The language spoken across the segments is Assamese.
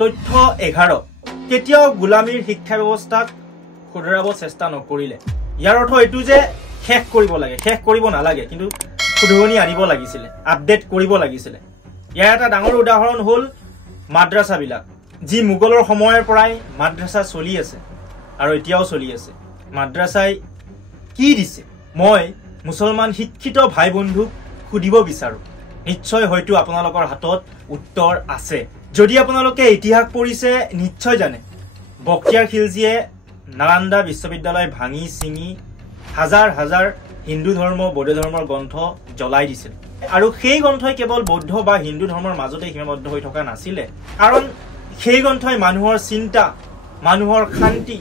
তথ্য 11 কেতিয়াও গোলামীৰ শিক্ষা ব্যৱস্থাক শুধৰাব চেষ্টা নকৰিলে ইয়াৰ অৰ্থ এটো যে শেষ কৰিব লাগে শেষ কৰিব নালাগে কিন্তু শুধৰণি আনিব লাগিছিল আপডেট কৰিব লাগিছিল ইয়াৰ এটা ডাঙৰ উদাহৰণ হ'ল মাদ্ৰাসা বিলাক যি মুগলৰ সময়ৰ পৰাই মাদ্ৰাসা চলি আছে আৰু এতিয়াও চলি আছে মাদ্ৰাসাই কি দিছে মই মুছলমান শিক্ষিত ভাই বন্ধুক খুদিব বিচাৰো নিশ্চয় হয়তো আপোনালোকৰ হাতত উত্তৰ আছে যদি আপোনালোকে ইতিহাস পঢ়িছে নিশ্চয় জানে বক্তিয়াৰ খিলজিয়ে নালন্দা বিশ্ববিদ্যালয় ভাঙি চিঙি হাজাৰ হাজাৰ হিন্দু ধৰ্ম বৌদ্ধ ধৰ্মৰ গ্ৰন্থ জ্বলাই দিছিল আৰু সেই গ্ৰন্থই কেৱল বৌদ্ধ বা হিন্দু ধৰ্মৰ মাজতে সীমাবদ্ধ হৈ থকা নাছিল কাৰণ সেই গ্ৰন্থই মানুহৰ চিন্তা মানুহৰ শান্তি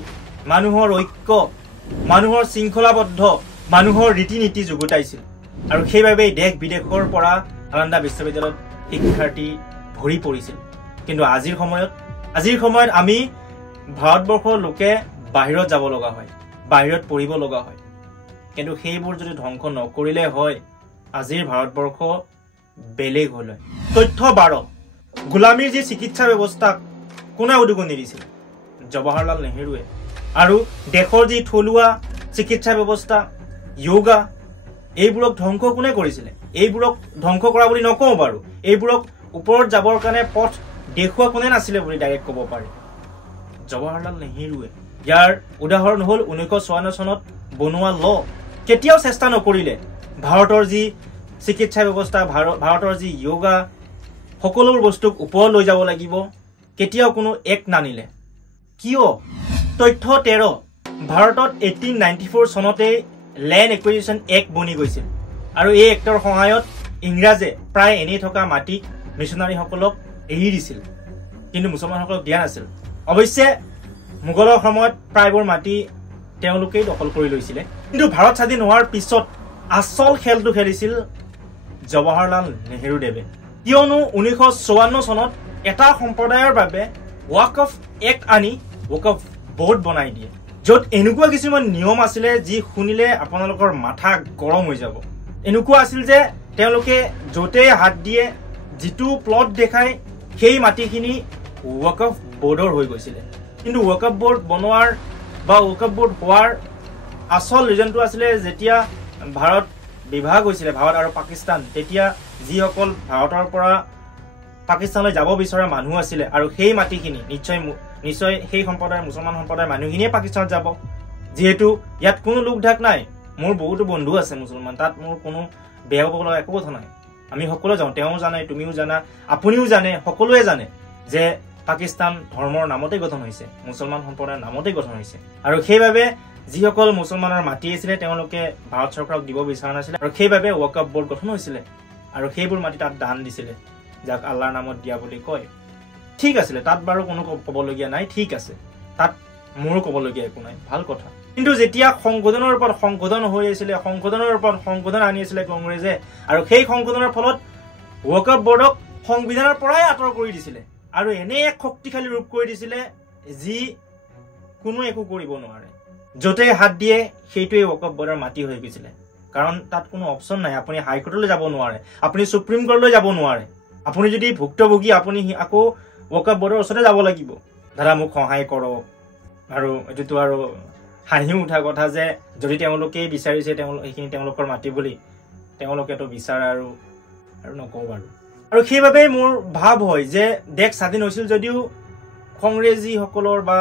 মানুহৰ ঐক্য মানুহৰ শৃংখলাবদ্ধ মানুহৰ ৰীতি নীতি যুগুতাইছিল আৰু সেইবাবে দেশ বিদেশৰ পৰা নালন্দা বিশ্ববিদ্যালয়ত শিক্ষাৰ্থী ভৰি পৰিছিল কিন্তু আজিৰ সময়ত আমি ভাৰতবৰ্ষৰ লোকে বাহিৰত যাব লগা হয় বাহিৰত পঢ়িব লগা হয় কিন্তু সেইবোৰ যদি ধ্বংস নকৰিলে হয় আজিৰ ভাৰতবৰ্ষ বেলেগ হ'ল তথ্য 12 গোলামীৰ যি চিকিৎসা ব্যৱস্থা কোনে উদগনি দিছিল জৱাহৰলাল নেহৰুৱে আৰু দেশৰ যি থলুৱা চিকিৎসা ব্যৱস্থা যোগা এইবোৰক ধ্বংস কোনে কৰিছিল এইবোৰক ধ্বংস কৰা বুলি নকওঁ বাৰু এইবোৰক ওপৰত যাবৰ কাৰণে পথ দেখুৱা কোনে নাছিলে বুলি ডাইৰেক্ট ক'ব পাৰি জৱাহৰলাল নেহৰুৱে ইয়াৰ উদাহৰণ হ'ল 1956 চনত বনোৱা ল কেতিয়াও চেষ্টা নকৰিলে ভাৰতৰ যি চিকিৎসা ব্যৱস্থা ভাৰতৰ যি যোগা সকলোৰ বস্তুক ওপৰত লৈ যাব লাগিব কেতিয়াও কোনো এক নানিলে কিয় তথ্য 13 ভাৰতত 1894 চনতে ল্যান্ড একুইজিশন এক্ট বনি গৈছিল আৰু এই এক্টৰ সহায়ত ইংৰাজে প্ৰায় এনেই থকা মাটিক মিছনাৰীসকলক এৰি দিছিল কিন্তু মুছলমানসকলক দিয়া নাছিল অৱশ্যে মুগলৰ সময়ত প্ৰায়বোৰ মাটি তেওঁলোকেই দখল কৰি লৈছিল কিন্তু ভাৰত স্বাধীন হোৱাৰ পিছত আচল খেলটো খেলিছিল জৱাহৰলাল নেহৰুদেৱে কিয়নো 1954 চনত এটা সম্প্ৰদায়ৰ বাবে ৱাকফ এক্ট আনি ৱাকফ বোৰ্ড বনাই দিয়ে য'ত এনেকুৱা কিছুমান নিয়ম আছিলে যি শুনিলে আপোনালোকৰ মাথা গৰম হৈ যাব এনেকুৱা আছিল যে তেওঁলোকে য'তেই হাত দিয়ে যিটো প্লট দেখায় সেই মাটিখিনি ৱাকফ বোৰ্ডৰ হৈ গৈছিল কিন্তু ৱাকফ বোৰ্ড বনোৱাৰ বা ৱাকফ বোৰ্ড হোৱাৰ আসল ৰিজনটো আছিলে যেতিয়া ভাৰত বিভাগ হৈছিল ভাৰত আৰু পাকিস্তান তেতিয়া যিসকল ভাৰতৰ পৰা পাকিস্তানলৈ যাব বিচৰা মানুহ আছিল আৰু সেই মাটিখিনি নিশ্চয় সেই সম্প্ৰদায়ৰ মুছলমান সম্প্ৰদায়ৰ মানুহখিনিয়ে পাকিস্তানত যাব যেহেতু ইয়াত কোনো লোক ঢাক নাই মোৰ বহুতো বন্ধু আছে মুছলমান তাত মোৰ কোনো বেয়া পাব লগা একো কথা নাই আমি সকলো যাওঁ তেওঁ জানে তুমিও জানা আপুনিও জানে সকলোৱে জানে যে পাকিস্তান ধৰ্মৰ নামতে গঠন হৈছে মুছলমান সম্প্ৰদায়ৰ নামতে গঠন হৈছে আৰু সেইবাবে যিসকল মুছলমানৰ মাটি আছিলে তেওঁলোকে ভাৰত চৰকাৰক দিব বিচৰা নাছিল আৰু সেইবাবে ৱাকফ বোৰ্ড গঠন হৈছিল আৰু সেইবোৰ মাটি তাত দান দিছিল যাক আল্লাহৰ নামত দিয়া বুলি কয় ঠিক আছিল তাত বাৰু কোনো ক'বলগীয়া নাই ঠিক আছে তাত মোৰো ক'বলগীয়া একো নাই ভাল কথা কিন্তু যেতিয়া সংশোধনৰ ওপৰত সংশোধন হৈ আছিল সংশোধনৰ ওপৰত সংশোধন আনি আছিল কংগ্ৰেছে আৰু সেই সংশোধনৰ ফলত ৱাকফ বোৰ্ডক সংবিধানৰ পৰাই আঁতৰ কৰি দিছিল আৰু এনে এক শক্তিশালী ৰূপ কৰি দিছিল যি কোনো একো কৰিব নোৱাৰে য'তে হাত দিয়ে সেইটোৱে ৱাকফ বোৰ্ডৰ মাটি হৈ গৈছিল কাৰণ তাত কোনো অপচন নাই আপুনি হাইকোৰ্টলৈ যাব নোৱাৰে আপুনি সুপ্ৰিম কোৰ্টলৈ যাব নোৱাৰে আপুনি যদি ভুক্তভোগী আপুনি আকৌ ৱাকফ বোৰ্ডৰ ওচৰতে যাব লাগিব দাদা মোক সহায় কৰক আৰু এটোতো আৰু হাঁহি উঠা কথা যে যদি তেওঁলোকেই বিচাৰিছে সেইখিনি তেওঁলোকৰ মাটি বুলি তেওঁলোকেতো বিচাৰে আৰু নকওঁ বাৰু আৰু সেইবাবে মোৰ ভাৱ হয় যে দেশ স্বাধীন হৈছিল যদিও কংগ্ৰেছীসকলৰ বা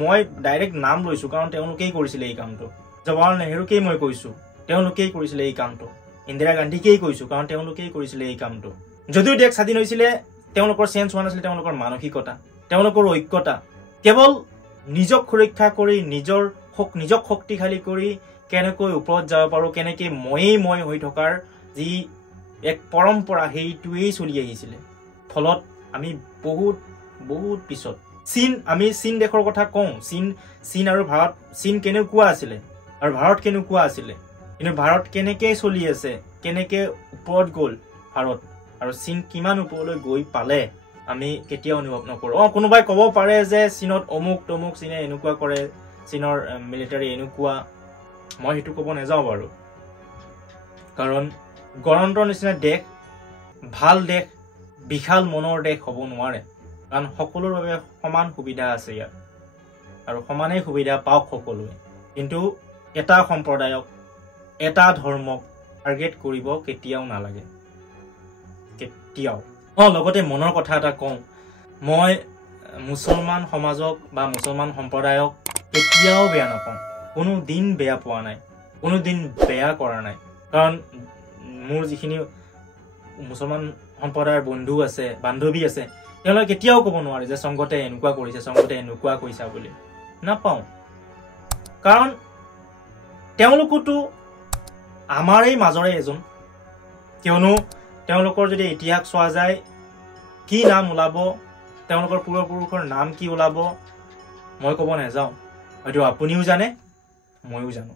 মই ডাইৰেক্ট নাম লৈছো কাৰণ তেওঁলোকেই কৰিছিল এই কামটো জৱাহৰলাল নেহৰুকেই মই কৈছো তেওঁলোকেই কৰিছিল এই কামটো ইন্দিৰা গান্ধীকেই কৈছো কাৰণ তেওঁলোকেই কৰিছিল এই কামটো যদিও দেশ স্বাধীন হৈছিলে তেওঁলোকৰ চেঞ্জ হোৱা নাছিল তেওঁলোকৰ মানসিকতা তেওঁলোকৰ ঐক্যতা কেৱল নিজক সুৰক্ষা কৰি নিজক শক্তিশালী কৰি কেনেকৈ ওপৰত যাব পাৰো কেনেকৈ মই হৈ থকাৰ যি এক পৰম্পৰা সেইটোৱেই চলি আহিছিল ফলত আমি বহুত পিছত আমি চীন দেশৰ কথা কওঁ চীন আৰু ভাৰত চীন কেনেকুৱা আছিলে আৰু ভাৰত কেনেকুৱা আছিলে কিন্তু ভাৰত কেনেকৈ চলি আছে কেনেকৈ ওপৰত গ'ল ভাৰত আৰু চীন কিমান ওপৰলৈ গৈ পালে আমি কেতিয়াও অনুভৱ নকৰো কোনোবাই ক'ব পাৰে যে চীনত অমুক চীনে এনেকুৱা কৰে চীনৰ মিলিটাৰী এনেকুৱা মই সেইটো ক'ব নাযাওঁ বাৰু কাৰণ গণতন্ত্ৰৰ নিচিনা দেশ ভাল দেশ বিশাল মনৰ দেশ হ'ব নোৱাৰে কাৰণ সকলোৰ বাবে সমান সুবিধা আছে ইয়াত আৰু সমানেই সুবিধা পাওক সকলোৱে কিন্তু এটা সম্প্ৰদায়ক এটা ধৰ্মক টাৰ্গেট কৰিব কেতিয়াও নালাগে কেতিয়াও লগতে মনৰ কথা এটা কওঁ মই মুছলমান সমাজক বা মুছলমান সম্প্ৰদায়ক কেতিয়াও বেয়া নাপাওঁ কোনো দিন বেয়া পোৱা নাই কোনো দিন বেয়া কৰা নাই কাৰণ মোৰ যিখিনি মুছলমান সম্প্ৰদায়ৰ বন্ধু আছে বান্ধৱী আছে তেওঁলোকে কেতিয়াও ক'ব নোৱাৰে যে সংগতে এনেকুৱা কৰিছে সংগতে এনেকুৱা কৰিছা বুলি নাপাওঁ কাৰণ তেওঁলোকতো আমাৰেই মাজৰে এজন কিয়নো তেওঁলোকৰ যদি ইতিহাস চোৱা যায় কি নাম ওলাব তেওঁলোকৰ পূৰ্বপুৰুষৰ নাম কি ওলাব মই ক'ব নাযাওঁ হয়তো আপুনিও জানে ময়ো জানো